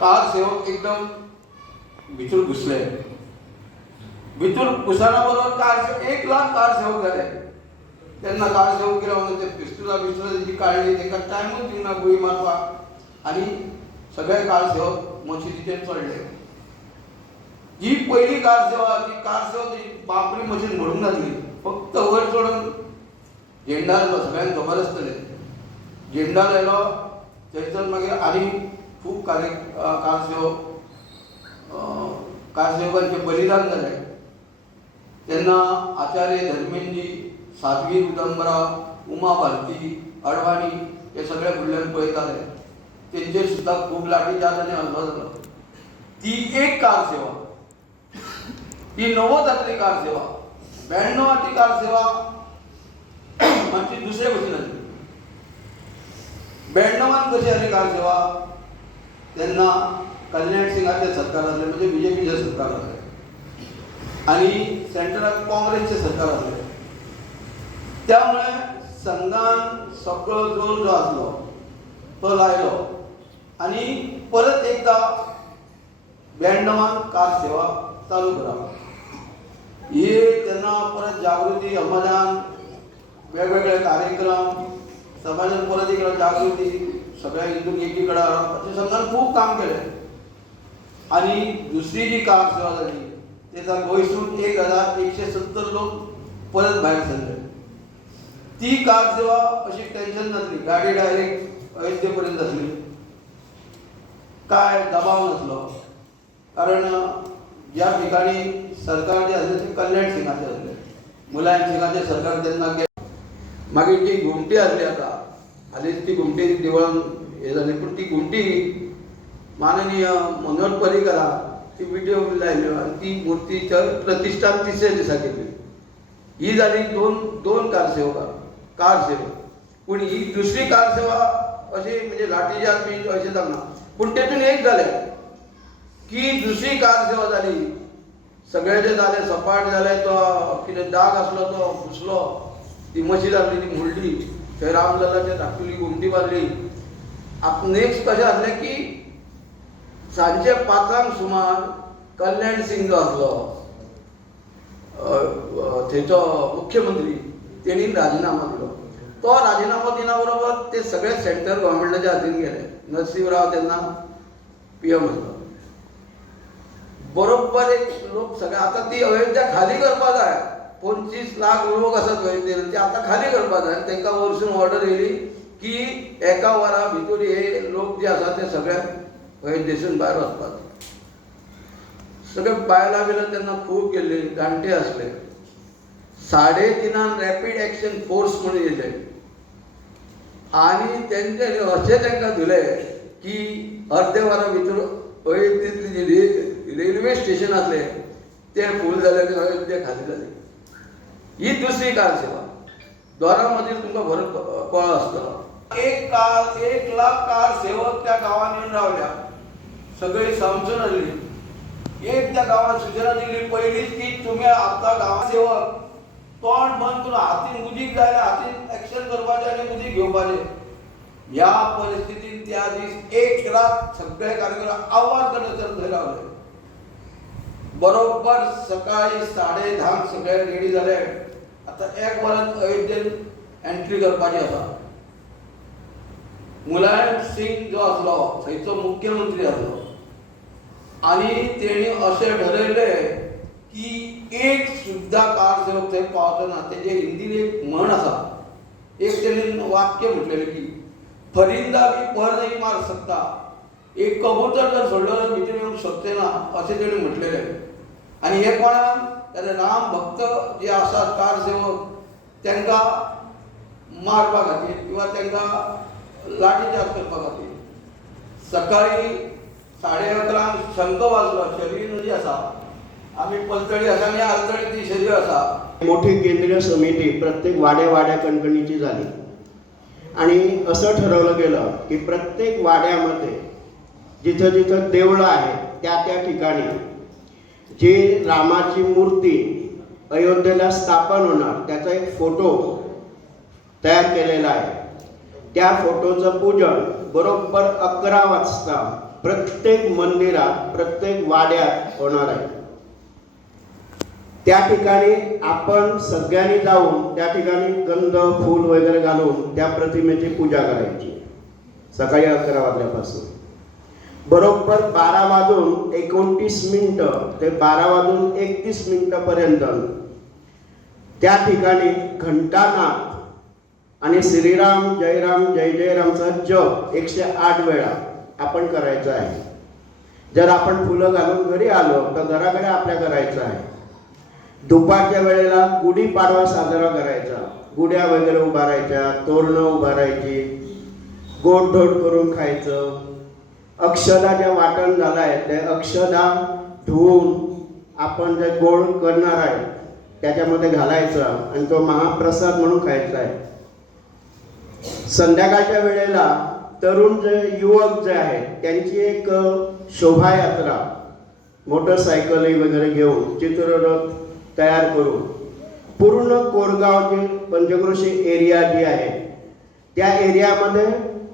Car सेवक एकदम भितर घुसले. भितर घुसना बरोबर कार 1 लाख कार सेवक झाले. त्यांना कार सेवक केला म्हणून ते पिस्तुला जी काढली ताका टायमूच दिवना गुळी मारपाक आणि सगळे कार सेवक मशिदीचेर चढले. जी पहिली कार सेवा ती कार सेवक बापरी मशीन म्हणूंक नासली. फक्त वयर चडून झेंडा लायलो. सगळ्यांक खबर आसतलें झेंडा लायलो. थंयसर मागीर आनी खूब कार सेवकांचे बलिदान जाले. तेन्ना आचार्य धर्मेंद्रजी, साध्वी उदंबरा, उमा भारती, अडवाणी हे सगळे फुडल्यान पळयताले. तेंचेर सुद्दां खूब लाठीचार्ज आनी हल्लो जालो. ती एक कार सेवा, ती 90 कार सेवा. 92 कार सेवा मातशी दुसरे भशेन आसली. 92 कशी आसली कार सेवा तेन्ना कल्याण सिंगाचें सरकार आसलें, म्हणजे बीजेपीचें सरकार आसलें आनी सेंटराक काँग्रेसचें सरकार आसलें. त्यामुळे संघान सगळो जोर जो आसलो तो लायलो आनी परत एकदा 92 कार सेवा चालू करप. ही तेन्ना परत जागृती अभियान, वेगवेगळे कार्यक्रम, समाजात परत एक जागृती, सगळ्या हिंदूंक एकीकडे हाडप अशें संघान खूब काम केलें. आनी दुसरी जी कार सेवा जाली तेचा गोंयसून 1170 लोक परत भायर सरले. ती कार सेवा अशी टेन्शन नासली. गाडी डायरेक्ट अयोध्ये पर्यंत आसली. काय दबाव नासलो. कारण ज्या ठिकाणी सरकार जे आसलें ते कल्याण सिंगाचें आसलें. मुलायम सिंगाचें सरकार तेन्ना मागीर जी घुमटी आसली आतां हालींच ती घुमटी देवळान हे जाली. पूण ती घुमटी माननीय मनोहर पर्रीकरा ती विडियो लायल्यो आनी ती मुर्ती प्रतिश्ठान 3ऱ्या दिसा केली. ही जाली दोन कार सेवा. पूण ही दुसरी कार सेवा अशी म्हणजे लाठीचार्ज बी अशें जावना. पूण तेतून एक जालें की दुसरी कार सेवा जाली. सगळे जे जाले सपाट जाले. तो कितें दाग आसलो तो घुसलो. ती मशीद आसली ती मोडली. थंय रामललाचे धाकटुली घुमटी बांदली. नेक्स्ट कशें आसलें की सांजे 5 सुमार कल्याण सिंग जो आसलो थंयचो मुख्यमंत्री तेणी राजिनामा दिलो. तो राजिनामा दिना बरोबर ते सगळे सेंट्रल गव्हर्मेंटाच्या हातीन गेले. नरसिंहराव तेन्ना PM आसलो. बरोबर एक लोक सगळे आतां ती अयोध्या खाली करपा जाय. 25 लाख लोक आसात अयोध्येन, ते आतां खाली करपा जाय. तांकां वरसून ऑर्डर येयली की एका वरा भितर हे लोक जे आसा ते सगळे अयोध्येसून भायर वचपाक. सगळे बायलां बिलां तेन्ना खूब गेल्ली, जाणटे आसले. 3:30 रॅपीड एक्शन फोर्स म्हणून येयले आनी तेंच्यांनी अशें तांकां दिलें की अर्दे वरा भितर अयोध्येंतली जी रेल्वे स्टेशन आसलें तें फूल जालें आनी अयोध्या खाली जाली. ही दुसरी कार सेवा. दोना मदीं तुमकां बरो कळ्ळो आसतलो. 1 लाख कार सेवक त्या गांवांत येवन रावल्या. सगळी समजून आसली. एक त्या गांवांत सूचना दिली पयलीच की तुमी आतां गांवांत सेवक तोंड बंद करून हातीन उदीक जाल्यार हातीन एक्शन करपाचें आनी उदीक घेवपाचें. ह्या परिस्थितीन त्या दीस 1 रात सगळे कार्यक्रम आवाज करत थंय रावले. बरोबर सकाळी 10:30 सगळे रेडी जाले. आतां 1 वरान अयोध्येन एंट्री करपाची आसा. मुलायम सिंग जो आसलो थंयचो मुख्यमंत्री आसलो आनी तेणी अशें ठरयलें की एक सुद्दां कार सेवक थंय पावचो. तेजे हिंदीन एक म्हण आसा. एक तेणेन वाक्य म्हटलेलें की परिंदा भी पर नहीं मार सकता. एक कबूतर जर सोडलो जाल्यार भितर येवंक शकचें ना अशें तेणें म्हटलेलें. आनी हे कोणाक जाल्यार राम भक्त जे आसात कार सेवक तांकां मारपा खातीर किंवा तांकां लाठीचार्ज करपा खातीर. सकाळी 11:30 शंख वाजलो. शरी नदी आसा, आमी पलतडी आसा आनी आलतडी ती शरी आसा. मोठी केंद्रीय समिती प्रत्येक वाड्या कणकणीची झाली आणि असं ठरवलं गेलं की प्रत्येक वाड्यामध्ये जिथं जिथं देवळं आहेत त्या ठिकाणी जी रामाची मूर्ती अयोध्येला स्थापन होणार त्याचा एक फोटो तयार केलेला आहे. त्या फोटोचं पूजन बरोबर 11 वाजता प्रत्येक मंदिरात, प्रत्येक वाड्यात होणार आहे. त्या ठिकाणी आपण सगळ्यांनी जाऊन त्या ठिकाणी गंध फूल वगैरे घालून त्या प्रतिमेची पूजा करायची सकाळी 11 वाजल्यापासून. बरोबर 12:29 ते 12:31 पर्यंत त्या ठिकाणी घंटानाद आणि श्रीराम जयराम जय जयरामचा जप 108 वेळा आपण करायचा आहे. जर आपण फुलं घालून घरी आलो तर घराकडे आपल्या करायचं आहे. दुपारच्या वेळेला गुढीपाडवा साजरा करायचा. गुढ्या वगैरे उभारायच्या, तोरणं उभारायची, गोडधोड करून खायचं. अक्षदा ज्या वाटण झालाय ते अक्षदा धुवून आपण जे गोड करणार आहे त्याच्यामध्ये घालायचा आणि तो महाप्रसाद म्हणून खायचा आहे. संध्याकाळच्या वेळेला तरुण जे युवक जे आहेत त्यांची एक शोभायात्रा मोटरसायकल वगैरे घेऊन चित्ररथ तयार करून पूर्ण कोरगाव जे पंचक्रोशी एरिया जी आहे त्या एरियामध्ये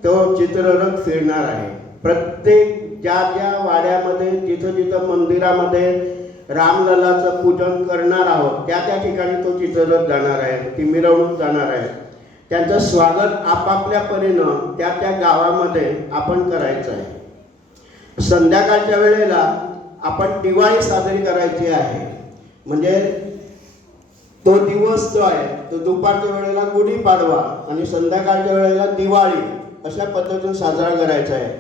तो चित्ररथ फिरणार आहे. प्रत्येक ज्या ज्या वाड्यामध्ये जिथं जिथं मंदिरामध्ये रामललाचं पूजन करणार आहोत त्या त्या ठिकाणी तो चित्ररथ जाणार आहे, ती मिरवणूक जाणार आहे. त्यांचं स्वागत आपापल्या परीनं त्या त्या गावामध्ये आपण करायचं आहे. संध्याकाळच्या वेळेला आपण दिवाळी साजरी करायची आहे. म्हणजे तो दिवस जो आहे तो दुपारच्या वेळेला गुढीपाडवा आणि संध्याकाळच्या वेळेला दिवाळी अशा पद्धतीने साजरा करायचा आहे.